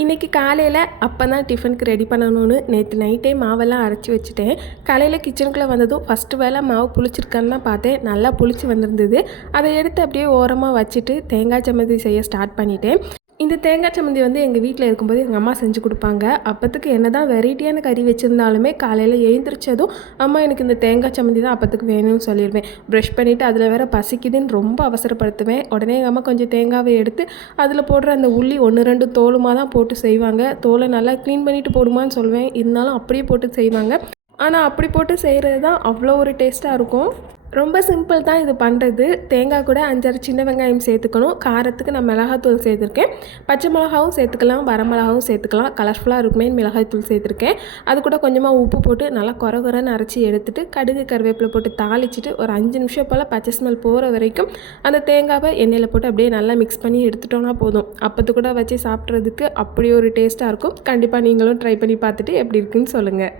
இன்றைக்கி காலையில் அப்போ தான் டிஃபனுக்கு ரெடி பண்ணணும்னு நேற்று நைட்டே மாவெல்லாம் அரைச்சி வச்சுட்டேன். காலையில் கிச்சனுக்குள்ளே வந்ததும் ஃபஸ்ட்டு வேலை மாவு புளிச்சிருக்கான்னு தான் பார்த்தேன். நல்லா புளிச்சு வந்திருந்தது. அதை எடுத்து அப்படியே ஓரமாக வச்சுட்டு தேங்காய் சம்மந்தி செய்ய ஸ்டார்ட் பண்ணிட்டேன். இந்த தேங்காய் சம்மந்தி வந்து எங்கள் வீட்டில் இருக்கும்போது எங்கள் அம்மா செஞ்சு கொடுப்பாங்க. அப்போத்துக்கு என்ன தான் வெரைட்டியான கறி வச்சுருந்தாலுமே காலையில் எழுந்திரிச்சதும் அம்மா எனக்கு இந்த தேங்காய் சம்மந்தி தான் அப்போத்துக்கு வேணும்னு சொல்லிடுவேன். ப்ரஷ் பண்ணிவிட்டு அதில் வேறு பசிக்குதுன்னு ரொம்ப அவசரப்படுத்துவேன். உடனே எங்கள் அம்மா கொஞ்சம் தேங்காவை எடுத்து அதில் போடுற அந்த உள்ளி 1-2 தோலுமாக தான் போட்டு செய்வாங்க. தோலை நல்லா க்ளீன் பண்ணிவிட்டு போடுமான்னு சொல்லுவேன். இருந்தாலும் அப்படியே போட்டு செய்வாங்க. ஆனால் அப்படி போட்டு செய்கிறது தான் அவ்வளோ ஒரு டேஸ்ட்டாக இருக்கும். ரொம்ப சிம்பிள் தான் இது பண்ணுறது. தேங்காய் கூட 5-6 சின்ன வெங்காயம் சேர்த்துக்கணும். காரத்துக்கு நான் மிளகாத்தூள் சேர்த்துருக்கேன். பச்சை மிளகாவும் சேர்த்துக்கலாம், வரமிளகாவும் சேர்த்துக்கலாம். கலர்ஃபுல்லாக இருக்குமே மிளகாய்த்தூள் சேர்த்துருக்கேன். அது கூட கொஞ்சமாக உப்பு போட்டு நல்லா கொரன்னு அரைச்சி எடுத்துகிட்டு கடுகு கருவேப்பிலை போட்டு தாளிச்சிட்டு ஒரு 5 நிமிஷம் போல் பச்சை ஸ்மெல் போகிற வரைக்கும் அந்த தேங்காவை எண்ணெயில் போட்டு அப்படியே நல்லா மிக்ஸ் பண்ணி எடுத்துட்டோன்னா போதும். அப்போது கூட வச்சு சாப்பிட்றதுக்கு அப்படி ஒரு டேஸ்ட்டாக இருக்கும். கண்டிப்பாக நீங்களும் ட்ரை பண்ணி பார்த்துட்டு எப்படி இருக்குன்னு சொல்லுங்கள்.